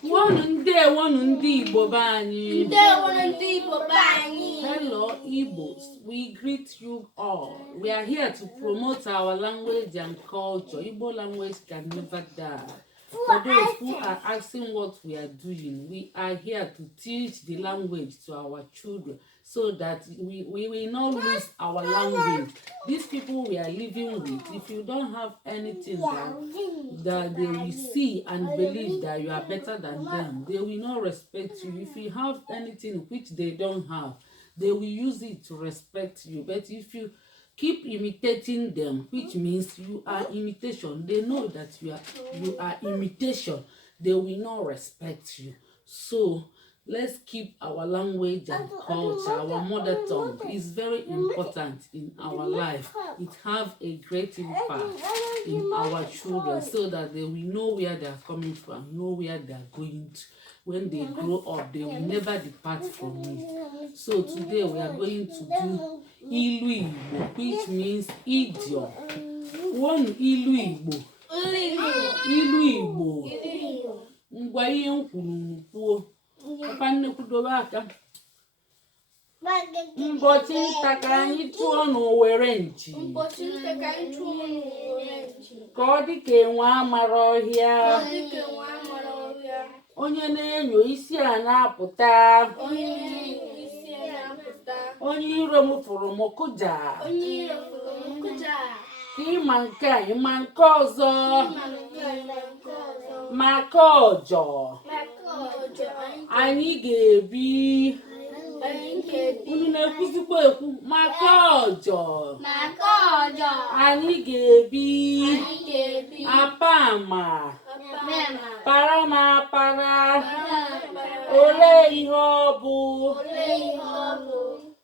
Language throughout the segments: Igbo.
One Igbo bani. Hello Igbos, we greet you all. We are here to promote our language and culture. Igbo language can never die. For those who are asking what we are doing, we are here to teach the language to our children so that we will not lose our language. These people we are living with, if you don't have anything that they will see and believe that you are better than them, they will not respect you. If you have anything which they don't have, they will use it to respect you. But if you keep imitating them, which means you are imitation, they know that you are imitation, they will not respect you. So let's keep our language and culture. Our mother tongue is very important in our life. It have a great impact in our children so that they will know where they are coming from, know where they are going to. When they grow up, they will never depart from it. So today we are going to do Ilu Igbo, which means idiom. One Ilu Igbo. Ilu Igbo. Ngwa ihe nkwuru kwuo. Papa nnekwu dobe aka. Mbọchị nta ka anyị tụọ n'Owere nchi. Ka ọ dị ka enwe amara ọhịa. Onye na-enyo isi a na-apụta. Onye iro m fụrụ m kụja. Ka ịma nke a ịma nke ọzọ. Maka ọjọọ. Anyị ga-ebi. Unu na-ekwuzikwa ekwu maka ọjọọ. Anyị ga-ebi. Apama. Para ma para. Ole ihe ọ bụ.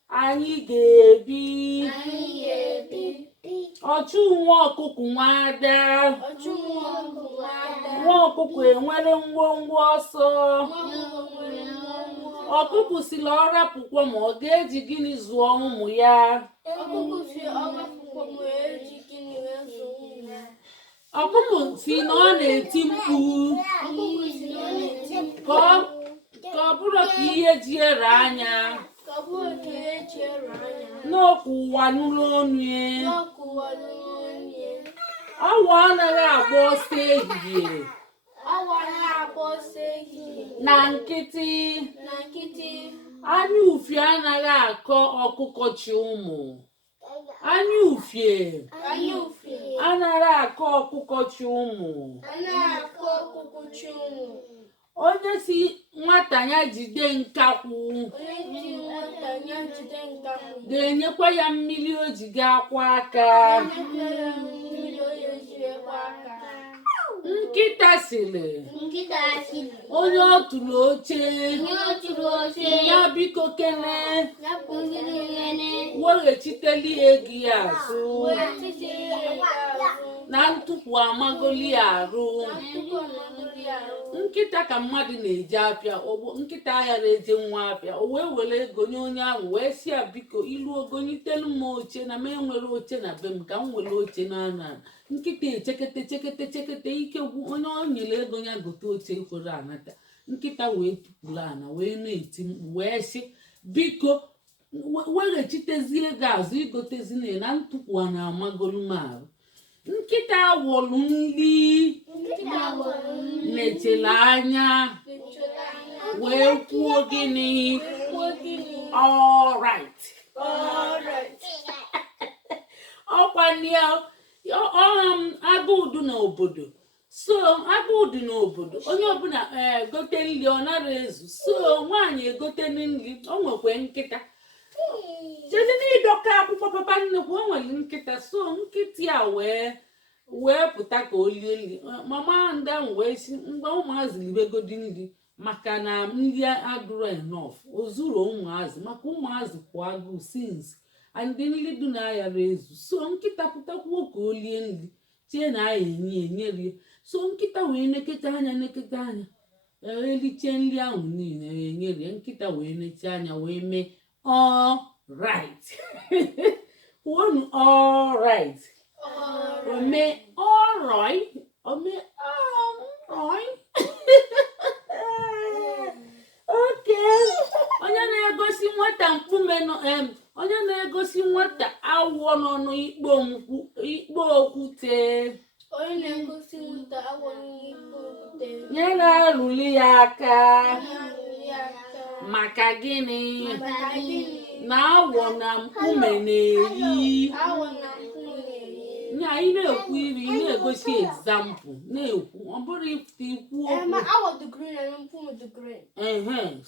Anyị ga-ebi. Ọchụ nwa ọkụkụ nwada. Nwa ọkụkụ enwere ngwongwo ọsọ. Ọkụkụ si na ọ rapụkwa ma ọ ga-eji gịnị zụọ ụmụ ya. Ọkụkụ si na ọ na-eti mkpu ka ọ bụrụ ka ihe ji ere anya. N'okwu ụwa n'ụlọ onu ya. Ọwa anaghị agba ọsọ ehihie. Na nkịtị. Anya ufie anaghị akọ ọkụkọ chi ụmụ. Anya ufie anaghị akọ ọkụkọ chi ụmụ. Onye si nwata ya jide nkakwụ ga-enyekwa ya mmiri o ji ga-akwa aka. Nkịta sịrị onye ọ tụrụ oche ya biko kene weghachiteli ego ya azụ na ntụpụ amagoli arụ. Nkịta ka mmadụ na-eje apịa, nkịta aghara eje nwa apịa, o wee were ego nye onye ahụ wee si ya biko ilu ogonyitelu m oche na m enwere oche na be m ka m were oche n'ana. Nkịta echekete ike gwụ onye ọ nyere ego ya gote oche ikwere anata. Nkịta wee tụpụrụ ana wee na-eti mkpu wee sị biko weghachitezi ego azụ igotezina na ntụpụ a na-amagolu m arụ. Nkịta wọlụ nri na-echele anya wee kwuo gịnị? All right. Ọkwa ndị agụụ dị n'obodo. So agụụ dị n'obodo onye ọbụla gote nri ọ nara ezu. So nwaanyị egote nri o nwekwe nkịta. Jede n'ịdọka akwụkwọ papa nnukwu o nwere nkịta. So nkịtị a wee pụta ka o lie nri. Mama ndị ahụ wee si mgbe ụmụazị libegodi nri maka na nri adụrụ enough. O zuru ụmụazị maka ụmụazị kwụ agụụ since and nri dị na ayara ezu. So nkịta pụtakwuo ka o lie nri chee na aya enyerie. So nkịta wee neketa anya eliche nri ahụ niile enyerie. Nkịta wee neche anya wee mee all right. All right. Ome all right. Ome all onye na-egosi nwata awọ nọ n'ikpo okwute. Onye na-egosi nwata awọ n'ikpo okwute. Nye na-alụli ya aka. Maka gịnị? Na awọ na mkpume na-eyi. Nya ị na-ekwu iri, ị na-egosi example, na-ekwu ọ bụrụ ikwu okwu.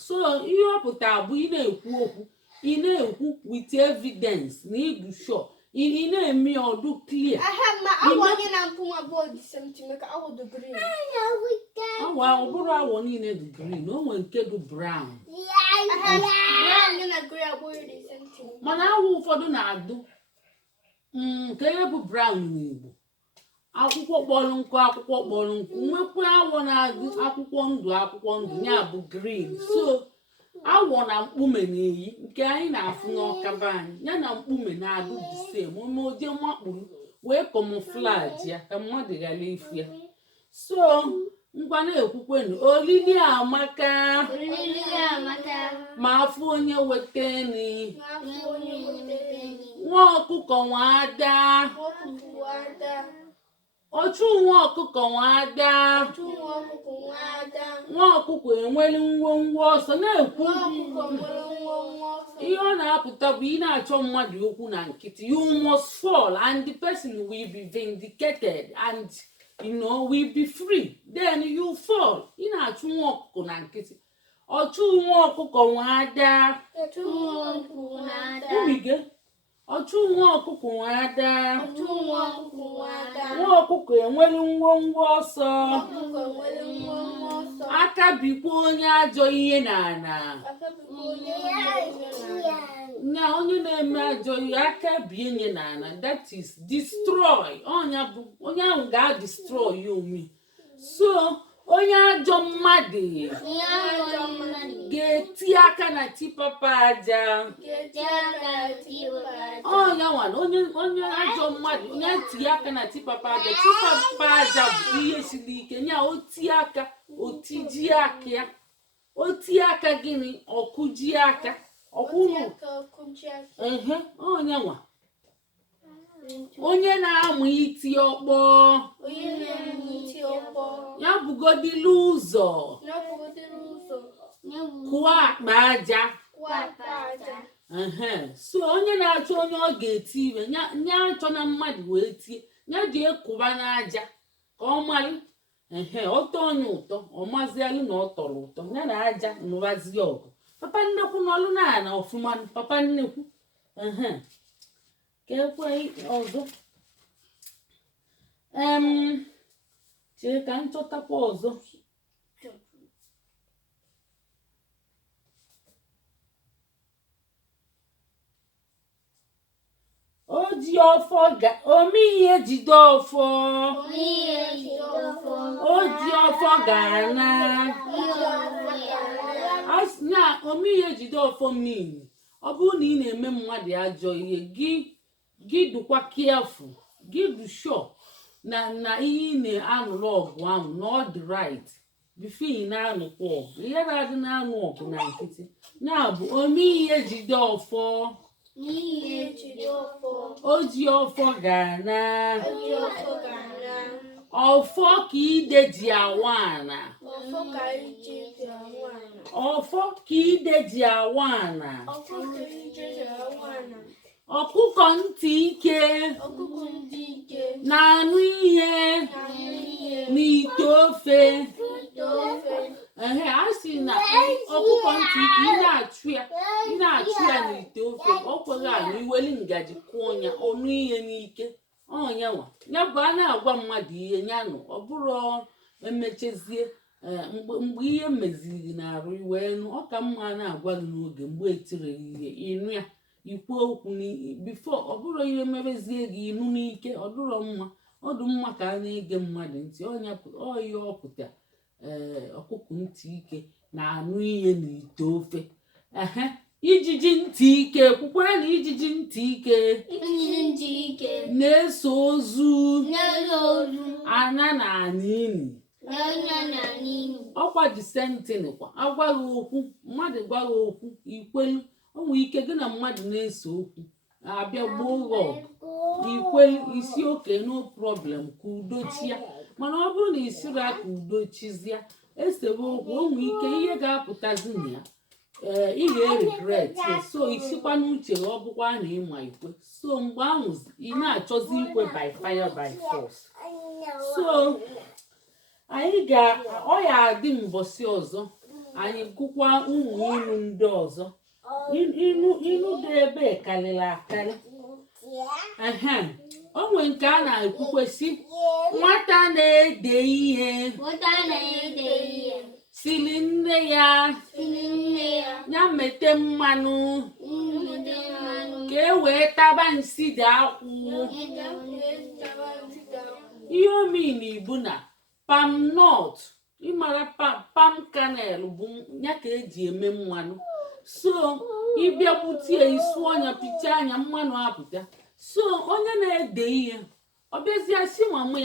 So ihe ọ pụtara bụ ị na-ekwu okwu, ị na-ekwu with evidence na ịdụ sure, ị na-eme ọdụ clear. Ọ bụrụ awọ niile dị green, o nwere nke dị brown. Mana awọ ụfọdụ na-adụ nke ihe bụ brown n'Igbo, akwụkwọ kpọrọ nkụ, nwekwa awọ na-adụ akwụkwọ ndụ ya bụ green. So awọ na mkpume na-eyi, nke anyị na-afụ n'ọkaba anyị ya na mkpume na-adụ the same. Ome oje makpuru wee camouflage ya ka mmadụ ghara ifu ya. So ngwa na-ekwukwenu olili amaka ma afọ onye weteni. Nwa ọkụkọ nwa ada, ọchụ nwa ọkụkọ nwa ada. Nwa ọkụkọ enwere ngwongwo ọsọ. Na-ekwu ihe ọ na-apụta bụ ị na-achọ mmadụ okwu na nkịtị. You must fall and the person will be vindicated and will be free. Then you fall. Ị na-achụ nwa ọkụkọ na nkịtị. Ọchụ nwa ọkụkọ nwa ada. Umige ọchụ nwa ọkụkọ nwa ada. Nwa ọkụkọ enwere ngwongwo ọsọ. Aka bikwa onye ajọ ihe n'ala. Na onye na-eme ajọ ihe aka bie nye n'ala, that is destroy. Onye ahụ ga-destroy onwe. So onye ajọ mmadụ ga-eti aka na tipapa aja. Onye ajọ mmadụ onye tinye aka na tipapa aja. Tipapa aja bụ ihe siri ike. Nya oti aka, otiji aka ya. Oti aka gịnị? Ọkụji aka. Ọkwụnụ. Onye na-amụ iti ọkpọ. Ya bugodili ụzọ. Kụọ akpa aja. So onye na-achọ onye ọ ga-eti iwe, nya achọ na mmadụ wee tie, nya ji ekụba n'aja ka ọ mara. Ọtọ onye ụtọ, ọ mazialụ na ọ tọrọ ụtọ. Ya na aja nụwazie ọgụ. Papa nnekwu n'ọlụ na ọfụma. Papa nnekwu. Ka ekwe ọzọ. Chee ka nchọtakwa ọzọ. Oji ọfọ omeihe jide ọfọ. Oji ọfọ ga-ana. Omeihe jide ọfọ mean ọ bụrụ na ị na-eme mmadụ ajọ ihe, gị dụkwa careful, gị bụ sure na ihe ị na-anụrụ ọgụ ahụ na ọ dị right before ị na-anụkwa ọgụ. Ihe na-adị na-anụ ọgụ na nkịtị ya bụ omeihe jide ọfọ. Oji ọfọ ga-ana. Ọfọ ka ide ji awana. Ọfọ ka ide ji awana. Ọkụkọ ntị ike na-anụ ihe n'ite ofe. A sị na ọkụkọ ntị ike ị na-achụ ya n'ite ofe, ọ kwere anụ iweli ngaji kụọ ya ọnụ ihe n'ike. Onyanwa ya bụ a na-agwa mmadụ ihe ya nụ, ọ bụrụ emechezie mgbe ihe meziri na-arụ iwe nụ. Ọ ka mma na-agwa gị n'oge mgbe etireghị ihe ịnụ ya ikwu okwu bifo. Ọ bụrụ ihe mebezie gị ịnụ n'ike, ọ dụrọ mma. Ọ dị mma ka a na-ege mmadụ ntị. Ihe ọ pụta ọkụkọ ntị ike na-anụ ihe n'ite ofe. Ijiji ntị ike, kwukwara na ijiji ntị ike na-eso ozu ana na anini. Ọkwa dị sentin kwa agwaghị okwu, mmadụ gwaghị okwu ikwelu. o nwere ike gị na mmadụ na-ese okwu abịa gboo ụgwọ ikwe isi oke no problem ka udo chia mana ọ bụrụ na isiri aka udo chizia esebe okwu o nwere ike ihe ga-apụtazi na ya ị ga-regret so isikwa n'uche ọ bụkwa na ịma ikwe so mgbe ahụ ị na-achọzi ikwe by fire by force so anyị ọ ya adị mbọsị ọzọ anyị gụkwa ụmụ ilu ndị ọzọ ilu dị ebe karịrị akarị o nwere nke a na-ekwukwesị nwata na-ede ihe siri nne ya ya mete mmanụ ka e wee taba nsị dị akwụ ihe omini bụ na palm nut ịmara palm kernel bụ ya ka eji eme mmanụ so ịbịa gbutie isu ọnya picha anya mmanụ apụta so onye na-ede ihe ọ bịazie si mama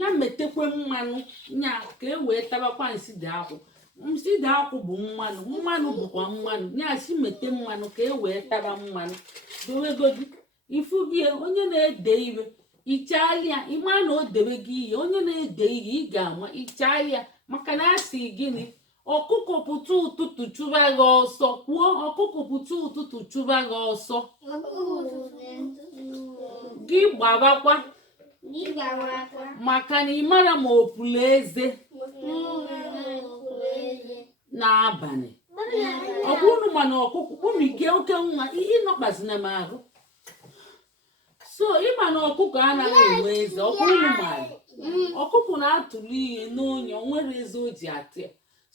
ya metekwe mmanụ nya ka e wee tabakwa nsị dị akwụ bụ mmanụ bụkwa mmanụ nya si mete mmanụ ka e wee taba mmanụ dowegodi ifu gị onye na-ede ihe ichalia ịma na o debe gị ihe onye na-ede ihe ị ga-ama ichalia maka na asị gịnị ọkụkọ pụta ụtụtụ chụba gị ọsọ kwuo ọkụkọ pụta ụtụtụ chụba gị ọsọ gị gbabakwa maka na ị mara ma opulu eze n'abalị ọ bụrụ mana ọkụkọ unu ike oke nwa ịnọkpazina m ahụ so ịma na ọkụkọ anaghị enwe eze ọkụkọ na-atụli ihe n'onye o nwere eze o ji atụ ya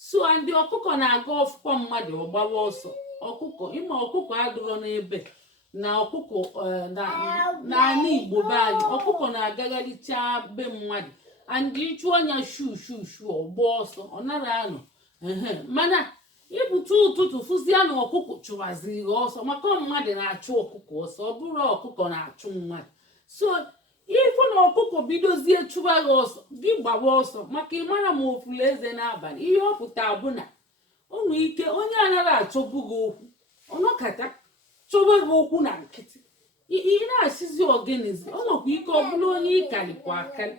so ndị ọkụkọ na-aga ọfụkọ mmadụ ọgbawa ọsọ ọkụkọ ịma ọkụkọ adụrọ n'ebe na ọkụkọ n'ala Igbo be anyị ọkụkọ na-agagharịcha be mmadụ andị ịchụ ọnya shu ọgba ọsọ ọ nara anọ mana ịpụta ụtụtụ fụzia na ọkụkọ chụwaziri ọsọ maka mmadụ na-achụ ọkụkọ ọsọ ọ bụrụ ọkụkọ na-achụ mmadụ so ịfụ na ọkụkọ bidozie chụba gị ọsọ gị gbawa ọsọ maka ịmara ma ofulu eze n'abalị ihe ọ pụta bụ na o nwere ike onye anaghị achọbu gị okwu ọnọkata chọba gị okwu na nkịtị ị na-asịzi ọgenizi ọ nwekwa ike ọ bụrụ onye ịkarịkwa akarị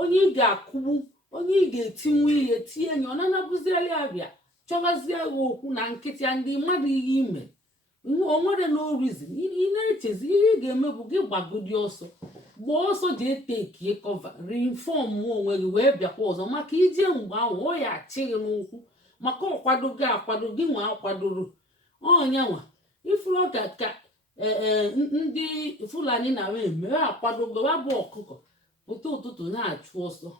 onye ị ga-akụgbu onye ị ga-etinwu ihe tinye enyi ọ na-anabụziali abịa chọbazie gị okwu na nkịtị ndị mmadụ ihe ime o nwere n'orizi ị na-echezi ihe ị ga-eme bụ gị gbagodi ọsọ gbaa ọsọ ji eteki kọva rinfọm onwe gị wee bịakwa ọzọ maka ije mgbe ahụ ọ ya achịghị n'ụkwụ maka ọkwado gị akwado gị nwa akwadoro ọnyanwa ifuru ka ndị Fulani na-eme akwado gọba bụ ọkụkọ pụta ụtụtụ na-achụ ọsọ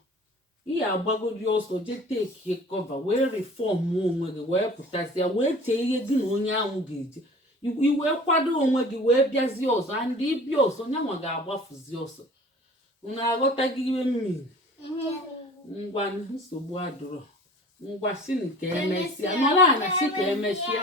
ihe agbagodi ọsọ jee teki kọva wee rifọm onwe gị wee pụtasịa wee tee ihe gị na onye ahụ ga-eje iwee kwado onwe gị wee bịazie ọzọ ndị ịbịa ọzọ nyanwa ga-agbafuzi ọsọ unu aghọtaghị ihe mmiri ngwa nsogbu adụrọ ngwa si ka emesịa nọrọ ana si ka emesịa